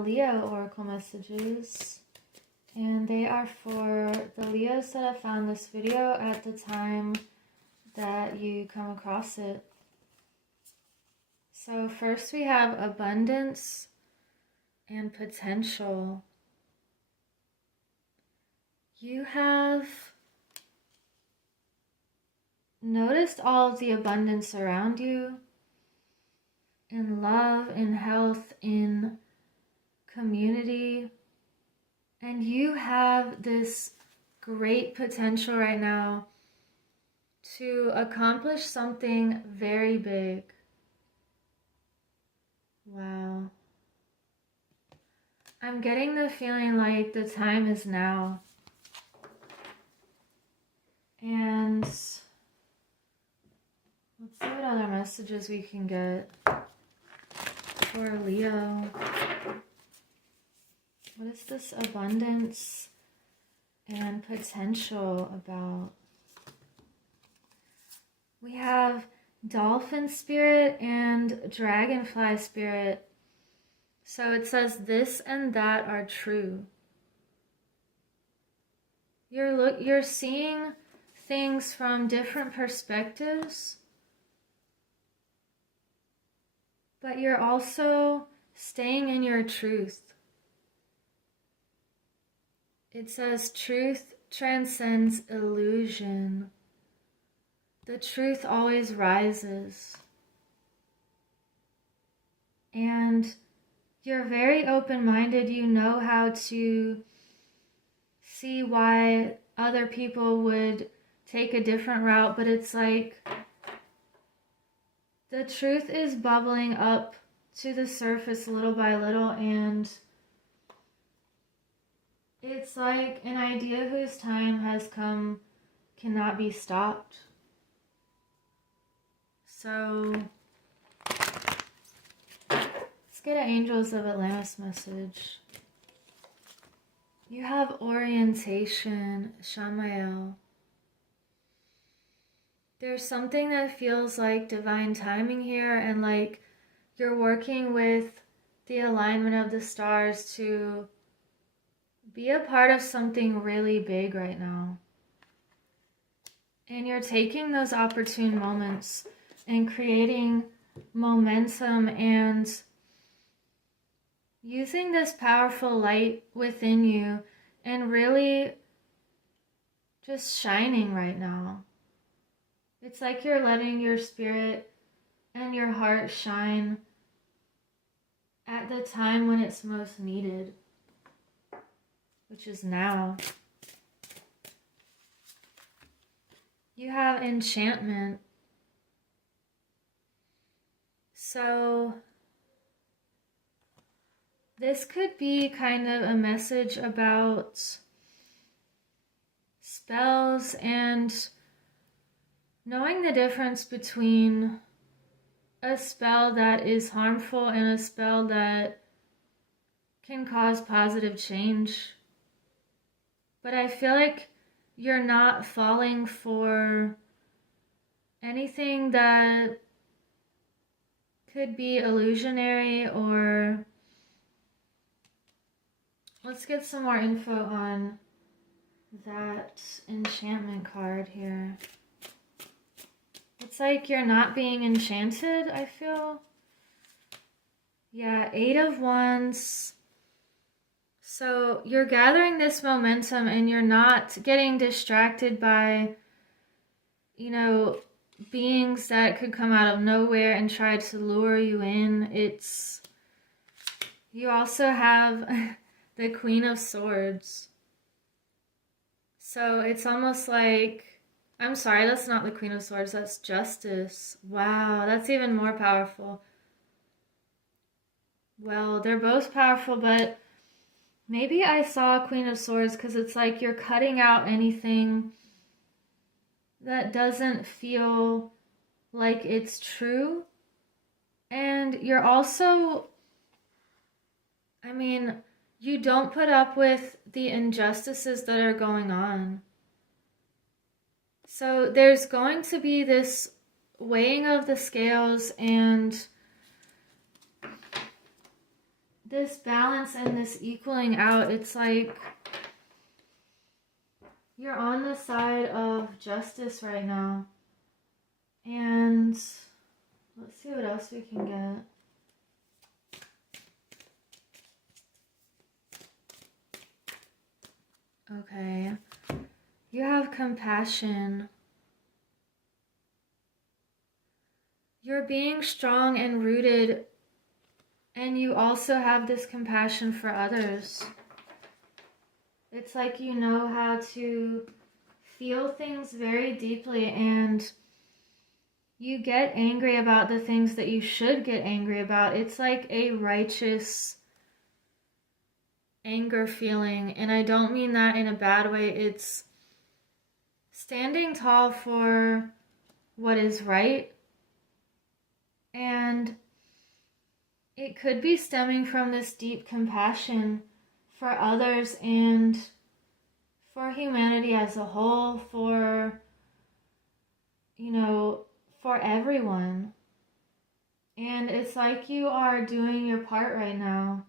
Leo oracle messages, and they are for the Leos that have found this video at the time that you come across it. So first we have abundance and potential. You have noticed all of the abundance around you, in love, in health, in community, and you have this great potential right now to accomplish something very big. Wow. I'm getting the feeling like the time is now. And let's see what other messages we can get for Leo. What is this abundance and potential about? We have dolphin spirit and dragonfly spirit. So it says this and that are true. You're seeing things from different perspectives, but you're also staying in your truth. It says truth transcends illusion. The truth always rises. And you're very open-minded. You know how to see why other people would take a different route, but it's like the truth is bubbling up to the surface little by little, and it's like an idea whose time has come cannot be stopped. So let's get an Angels of Atlantis message. You have orientation, Shamael. There's something that feels like divine timing here, and like you're working with the alignment of the stars to be a part of something really big right now. And you're taking those opportune moments and creating momentum and using this powerful light within you and really just shining right now. It's like you're letting your spirit and your heart shine at the time when it's most needed, which is now. You have enchantment. So this could be kind of a message about spells and knowing the difference between a spell that is harmful and a spell that can cause positive change. But I feel like you're not falling for anything that could be illusionary, or let's get some more info on that enchantment card here. It's like you're not being enchanted, I feel. Yeah, 8 of Wands. So you're gathering this momentum and you're not getting distracted by, beings that could come out of nowhere and try to lure you in. You also have the Queen of Swords. So it's almost like, I'm sorry, that's not the Queen of Swords, that's Justice. Wow, that's even more powerful. Well, they're both powerful, but maybe I saw Queen of Swords because it's like you're cutting out anything that doesn't feel like it's true. And you're also, you don't put up with the injustices that are going on. So there's going to be this weighing of the scales and this balance and this equaling out. It's like you're on the side of justice right now. And let's see what else we can get. Okay. You have compassion. You're being strong and rooted, and you also have this compassion for others. It's like you know how to feel things very deeply, and you get angry about the things that you should get angry about. It's like a righteous anger feeling, and I don't mean that in a bad way. It's standing tall for what is right, and it could be stemming from this deep compassion for others and for humanity as a whole, for, for everyone. And it's like you are doing your part right now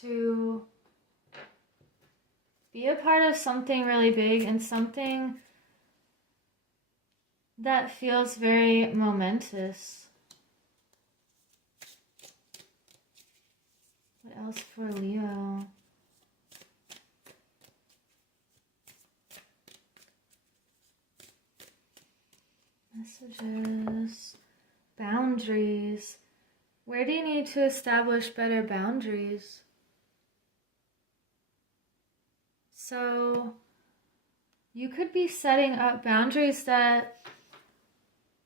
to be a part of something really big and something that feels very momentous. What else for Leo? Messages. Boundaries. Where do you need to establish better boundaries? So you could be setting up boundaries that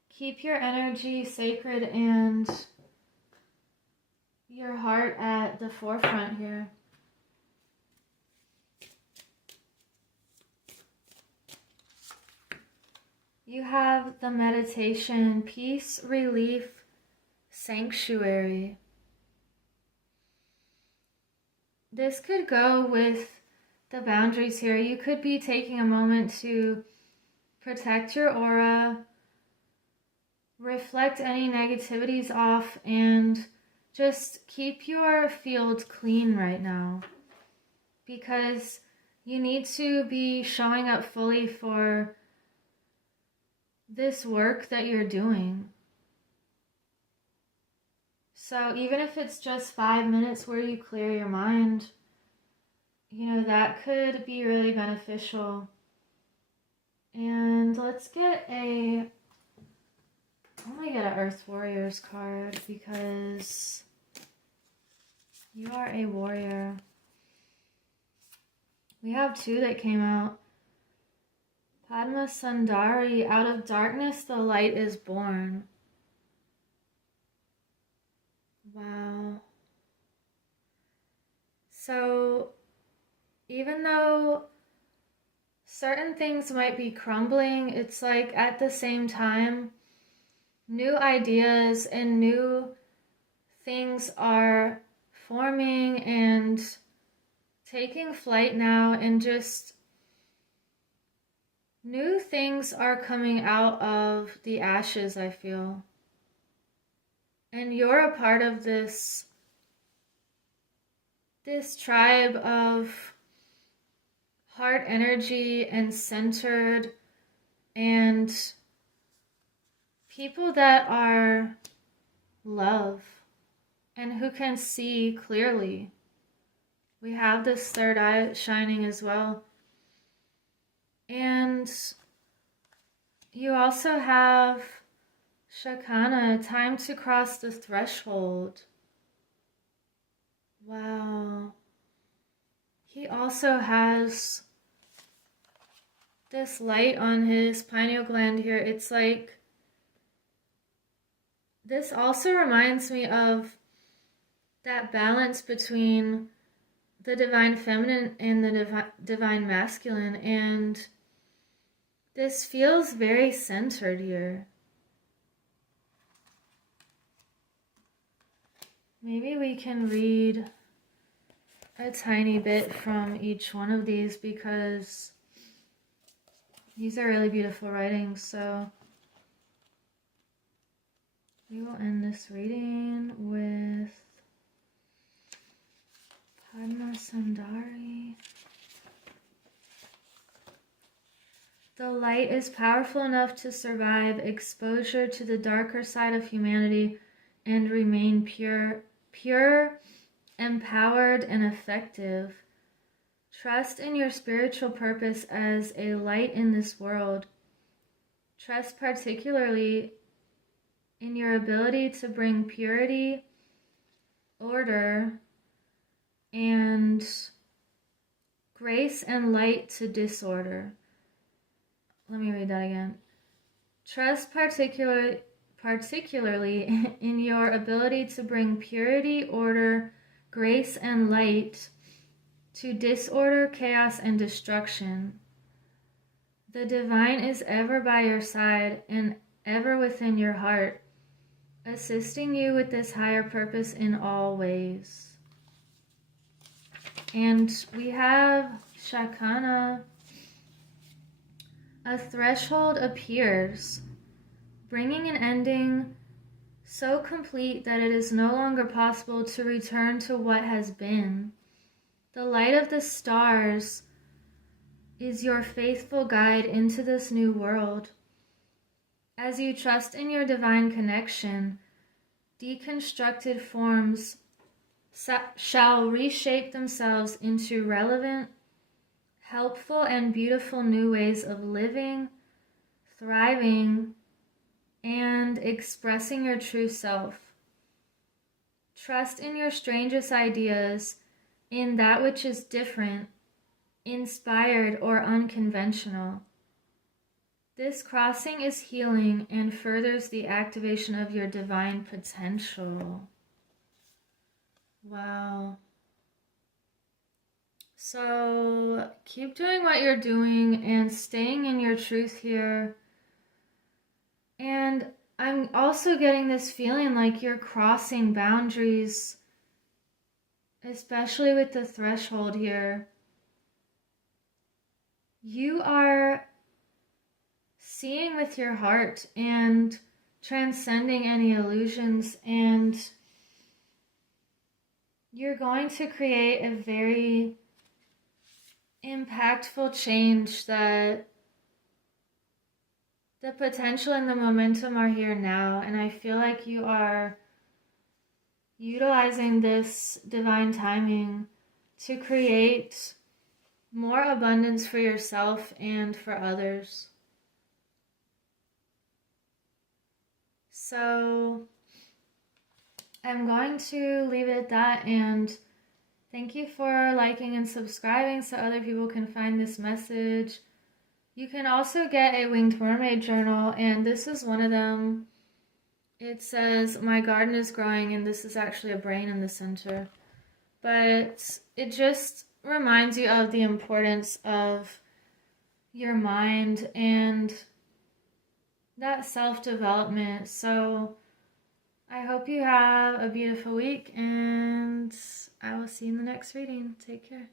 keep your energy sacred and your heart at the forefront here. You have the meditation, peace, relief, sanctuary. This could go with the boundaries here. You could be taking a moment to protect your aura, reflect any negativities off, and just keep your field clean right now. Because you need to be showing up fully for this work that you're doing. So even if it's just 5 minutes where you clear your mind, that could be really beneficial. And let's get I'm gonna get an Earth Warriors card because you are a warrior. We have 2 that came out. Padma Sundari, out of darkness the light is born. Wow. So even though certain things might be crumbling, it's like at the same time, new ideas and new things are forming and taking flight now, and just new things are coming out of the ashes, I feel. And you're a part of this tribe of heart energy and centered and people that are love and who can see clearly. We have this third eye shining as well. And you also have Shakana, time to cross the threshold. Wow. He also has this light on his pineal gland here. It's like, this also reminds me of that balance between the divine feminine and the divine masculine, and this feels very centered here. Maybe we can read a tiny bit from each one of these because these are really beautiful writings. So we will end this reading with Sundari. The light is powerful enough to survive exposure to the darker side of humanity and remain pure, empowered, and effective. Trust in your spiritual purpose as a light in this world. Trust particularly in your ability to bring purity, order, and grace and light to disorder. Let me read that again. Trust particularly in your ability to bring purity, order, grace, and light to disorder, chaos, and destruction. The divine is ever by your side and ever within your heart, assisting you with this higher purpose in all ways. And we have Shakana. A threshold appears, bringing an ending so complete that it is no longer possible to return to what has been. The light of the stars is your faithful guide into this new world. As you trust in your divine connection, deconstructed forms shall reshape themselves into relevant, helpful, and beautiful new ways of living, thriving, and expressing your true self. Trust in your strangest ideas, in that which is different, inspired, or unconventional. This crossing is healing and furthers the activation of your divine potential. Wow. So keep doing what you're doing and staying in your truth here. And I'm also getting this feeling like you're crossing boundaries, especially with the threshold here. You are seeing with your heart and transcending any illusions, and you're going to create a very impactful change that the potential and the momentum are here now. And I feel like you are utilizing this divine timing to create more abundance for yourself and for others. So I'm going to leave it at that, and thank you for liking and subscribing so other people can find this message. You can also get a Winged Mermaid journal, and this is one of them. It says, "My garden is growing," and this is actually a brain in the center. But it just reminds you of the importance of your mind and that self-development. So I hope you have a beautiful week, and I will see you in the next reading. Take care.